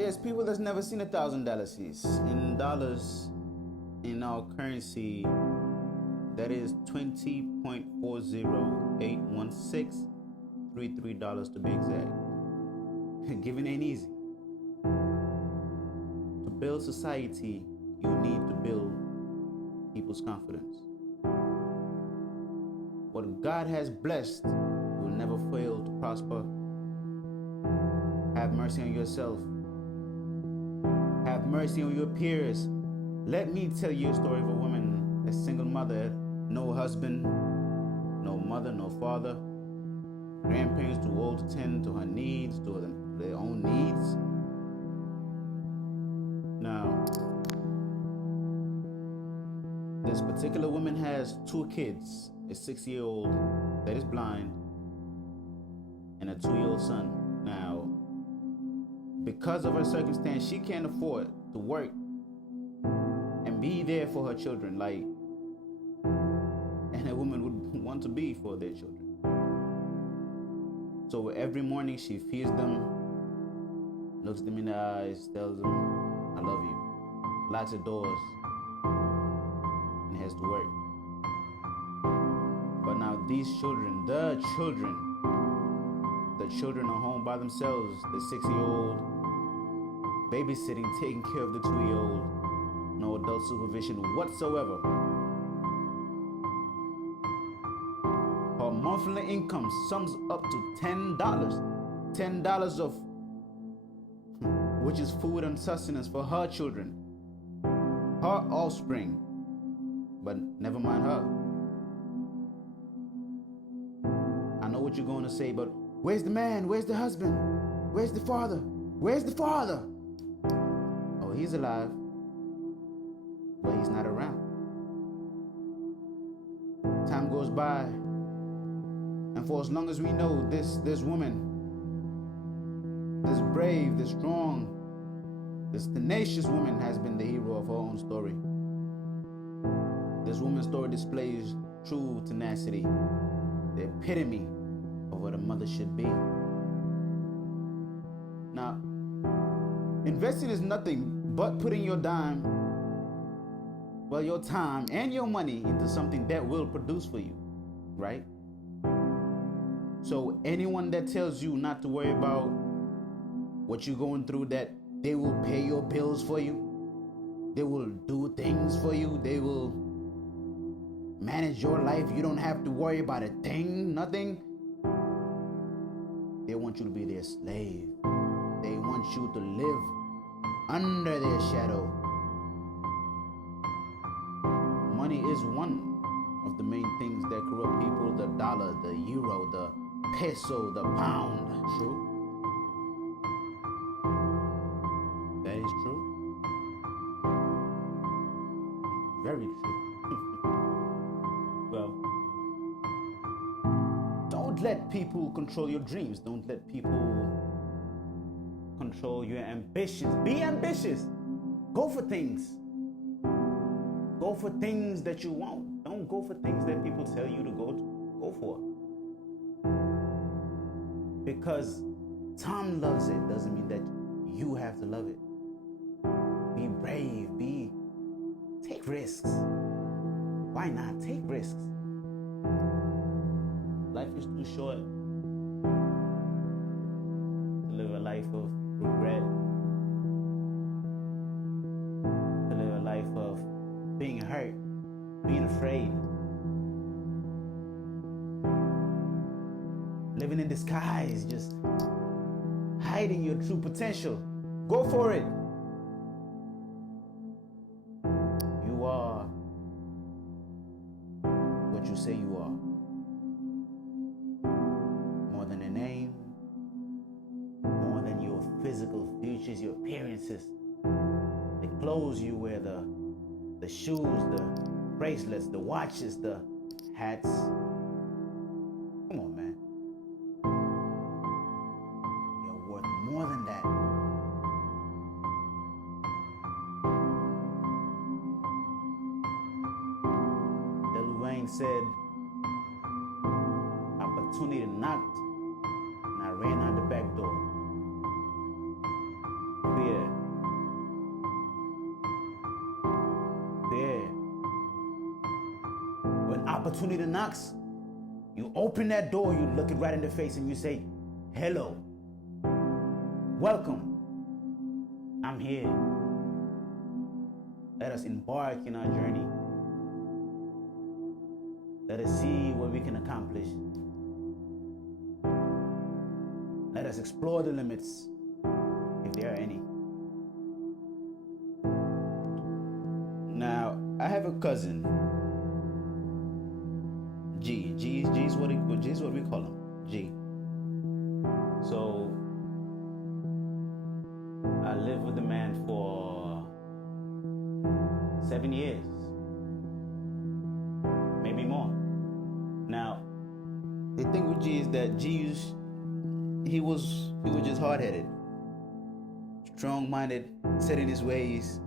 There's people that's never seen $1,000. In dollars, in our currency, that is $20.40816.33 to be exact. Giving ain't easy. To build society, you need to build people's confidence. What God has blessed will never fail to prosper. Have mercy on yourself. Have mercy on your peers. Let me tell you a story of a woman, a single mother, no husband, no mother, no father, grandparents too old to tend to her needs, to their own needs. Now, this particular woman has 2 kids, a 6-year-old that is blind and a 2-year-old son. Now, because of her circumstance, she can't afford to work and be there for her children like a woman would want to be for their children. So every morning she feeds them, looks them in the eyes, tells them, I love you, locks the doors, and heads to work. But now these children, the children are home by themselves. The 6-year-old babysitting, taking care of the 2-year-old, no adult supervision whatsoever. Her monthly income sums up to $10 of which is food and sustenance for her children, her offspring. But never mind her. I know what you're going to say, but where's the man? Where's the husband? Where's the father? Where's the father? Oh, he's alive, but he's not around. Time goes by, and for as long as we know, this woman, this brave, this strong, this tenacious woman has been the hero of her own story. This woman's story displays true tenacity, the epitome of what a mother should be. Now, investing is nothing but putting your dime, well, your time and your money into something that will produce for you, right? So anyone that tells you not to worry about what you're going through, that they will pay your bills for you, they will do things for you, they will manage your life, you don't have to worry about a thing, nothing. They want you to be their slave. They want you to live under their shadow. Money is one of the main things that corrupt people. The dollar, the euro, the peso, the pound. True? That is true. Very true. Well, don't let people control your dreams. Don't let people control your ambitions. Be ambitious. Go for things. Go for things that you want. Don't go for things that people tell you to go for. Because Tom loves it doesn't mean that you have to love it. Be brave. Take risks. Why not take risks? Life is too short to live a life of regret, to live a life of being hurt, being afraid, living in disguise, just hiding your true potential. Go for it. You are what you say you are. More than a name, more than your physical features, your appearances, the clothes you wear, the shoes, the bracelets, the watches, the hats. Come on, man. You're worth more than that. Lil Wayne said, opportunity knocked, and I ran out the back door. Fear opportunity knocks, you open that door, you look it right in the face and you say, hello, welcome, I'm here. Let us embark in our journey. Let us see what we can accomplish. Let us explore the limits, if there are any. Now, I have a cousin, G. G is what we call him, G. So, I lived with the man for 7 years, maybe more. Now, the thing with G is that he was just hard-headed, strong-minded, set in his ways,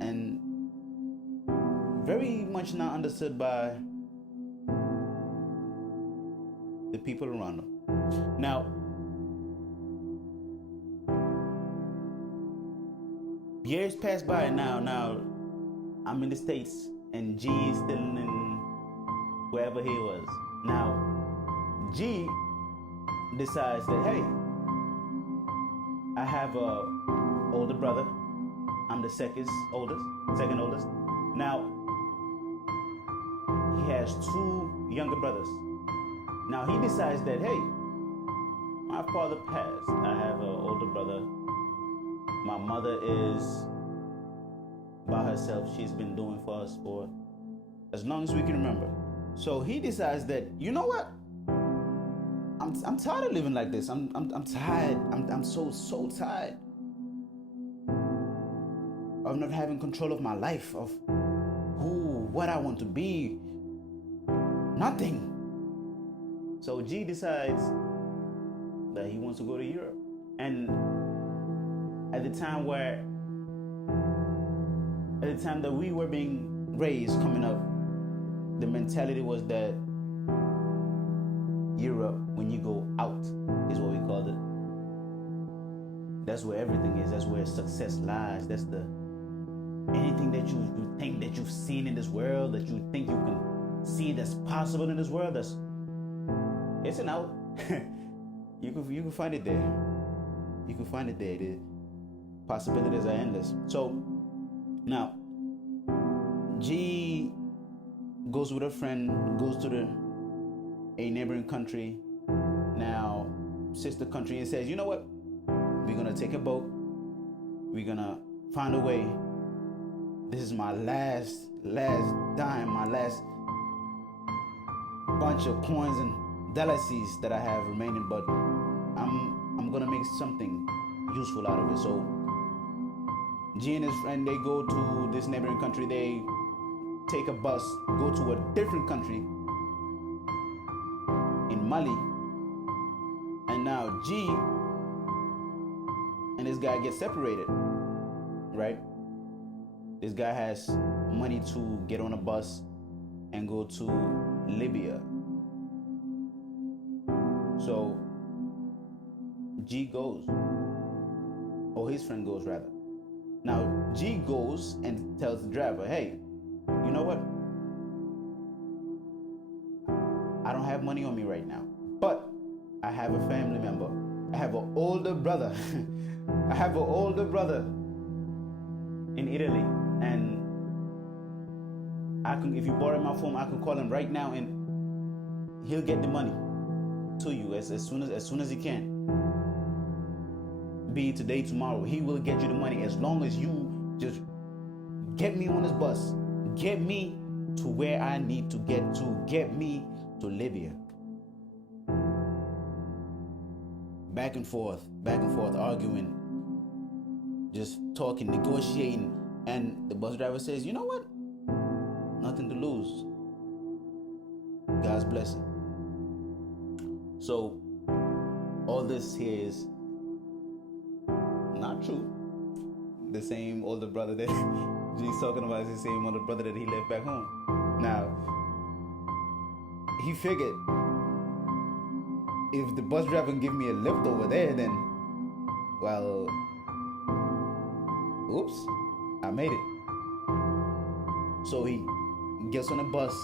and very much not understood by the people around him. Now, years pass by, and now I'm in the States, and G is still in wherever he was. Now, G decides that, hey, I have a older brother. I'm the second oldest. Now, he has 2 younger brothers. Now, he decides that, hey, my father passed. I have an older brother. My mother is by herself. She's been doing for us for as long as we can remember. So he decides that, you know what? I'm tired of living like this. I'm tired. I'm so tired of not having control of my life, of what I want to be. Nothing. So G decides that he wants to go to Europe. And at the time that we were being raised coming up, the mentality was that Europe, when you go out, is what we called it. That's where everything is. That's where success lies. That's anything that you think that you've seen in this world, that you think you can see that's possible in this world, it's an out. You can find it there. You can find it there. The possibilities are endless. So now, G goes with a friend, goes to a neighboring country, now sister country, and says, you know what? We're gonna take a boat. We're gonna find a way. This is my last dime, my last bunch of coins and delicacies that I have remaining, but I'm gonna make something useful out of it. So G and his friend, they go to this neighboring country. They take a bus, go to a different country in Mali, and now G and this guy get separated, right? This guy has money to get on a bus and go to Libya. So G goes, or his friend goes rather. Now G goes and tells the driver, hey, you know what? I don't have money on me right now, but I have a family member. I have an older brother. I have an older brother in Italy, and if you borrow my phone, I can call him right now, and he'll get the money to you as soon as he can. Be it today, tomorrow, he will get you the money as long as you just get me on this bus, get me to where I need to get to, get me to Libya. Back and forth, arguing, just talking, negotiating, and the bus driver says, you know what? Nothing to lose. God's blessing. So all this here is not true. The same older brother that G's talking about is the same older brother that he left back home. Now, he figured, if the bus driver can give me a lift over there, then, well, oops, I made it. So he gets on a bus,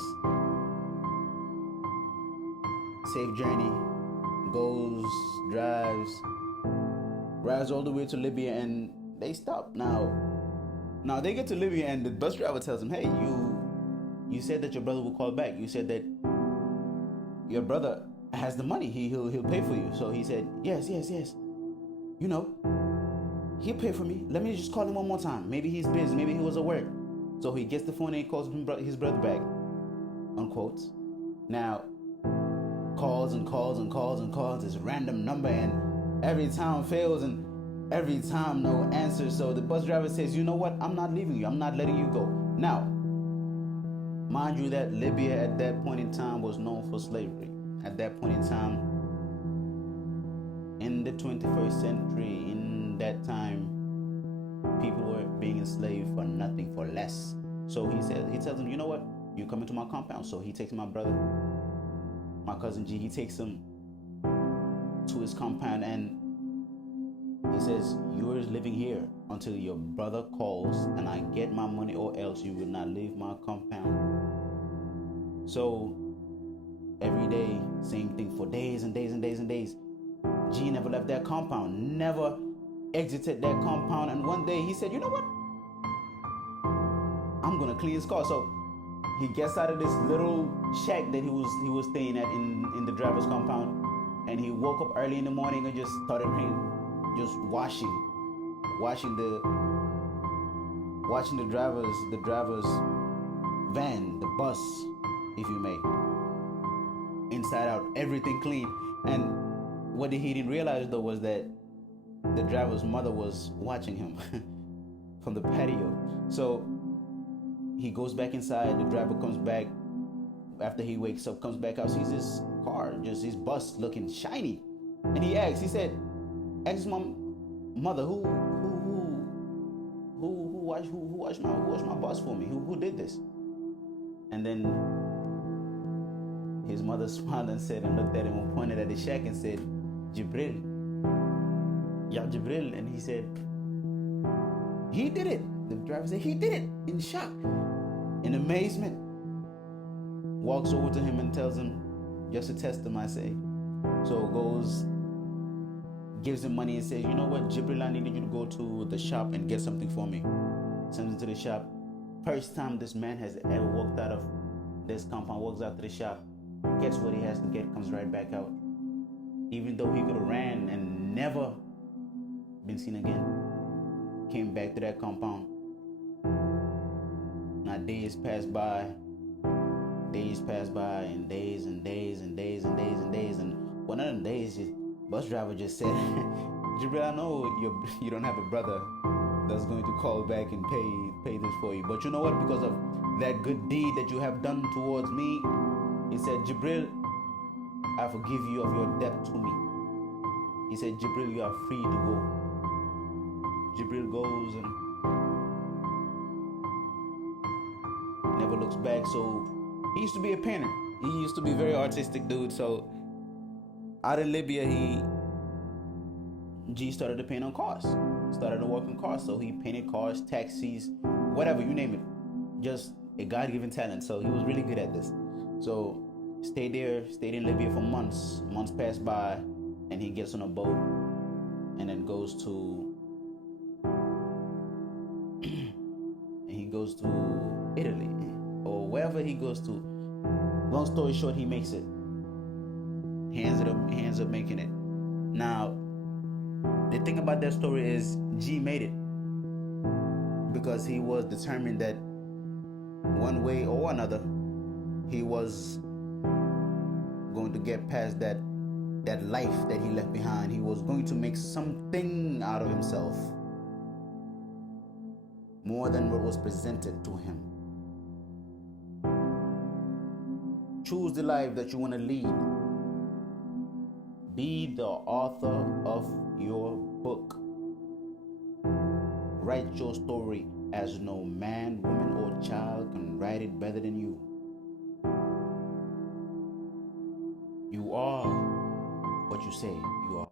safe journey, goes, drives all the way to Libya, and they stop. Now they get to Libya, and the bus driver tells him, "Hey, you said that your brother will call back. You said that your brother has the money. He'll pay for you." So he said, yes. You know, he'll pay for me. Let me just call him one more time. Maybe he's busy. Maybe he was at work. So he gets the phone and he calls his brother back. Unquotes. Now, calls this random number, and every time fails, and every time no answer. So the bus driver says, "You know what? I'm not leaving you. I'm not letting you go." Now, mind you that Libya at that point in time was known for slavery. At that point in time, in the 21st century, in that time, people were being enslaved for nothing, for less. So he tells him, "You know what? You come into my compound." So he takes my brother, my cousin G, he takes him to his compound, and he says, "You're living here until your brother calls and I get my money, or else you will not leave my compound." So every day, same thing for days and days and days and days. G never left that compound, never exited that compound. And one day he said, "You know what? I'm gonna clean his car." So he gets out of this little shack that he was staying at in the driver's compound, and he woke up early in the morning and just started just washing the driver's van, the bus, if you may, inside out, everything clean. And what he didn't realize though was that the driver's mother was watching him from the patio. So he goes back inside. The driver comes back after he wakes up, comes back out, sees his car, just his bus looking shiny, and he asks his mother, who washed my bus for me? Who did this? And then his mother smiled and said, and looked at him and pointed at the shack and said, "Jibril. Ya Jibril." And he said, "He did it." The driver said, "He did it," in shock, in amazement. Walks over to him and tells him, "Just to test him, I say." So goes, gives him money and says, "You know what, Jibril, I needed you to go to the shop and get something for me." Sends him to the shop. First time this man has ever walked out of this compound, walks out to the shop, gets what he has to get, comes right back out. Even though he could have ran and never been seen again, came back to that compound. Now days pass by, and days and days and days and days and days. And one of them days, the bus driver just said, "Jibril, I know you don't have a brother that's going to call back and pay this for you, but you know what? Because of that good deed that you have done towards me," he said, "Jibril, I forgive you of your debt to me." He said, "Jibril, you are free to go." Jibril goes and never looks back. So he used to be a painter. He used to be a very artistic dude. So out in Libya, G started to paint on cars, started to work on cars. So he painted cars, taxis, whatever, you name it. Just a God-given talent. So he was really good at this. So stayed in Libya for months. Months pass by, and he gets on a boat and then goes to Italy, or wherever he goes to. Long story short, he makes it. He ends up making it. Now, the thing about that story is G made it because he was determined that one way or another he was going to get past that life that he left behind. He was going to make something out of himself more than what was presented to him. Choose the life that you want to lead. Be the author of your book. Write your story as no man, woman, or child can write it better than you. You are what you say you are.